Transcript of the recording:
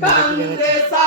当的？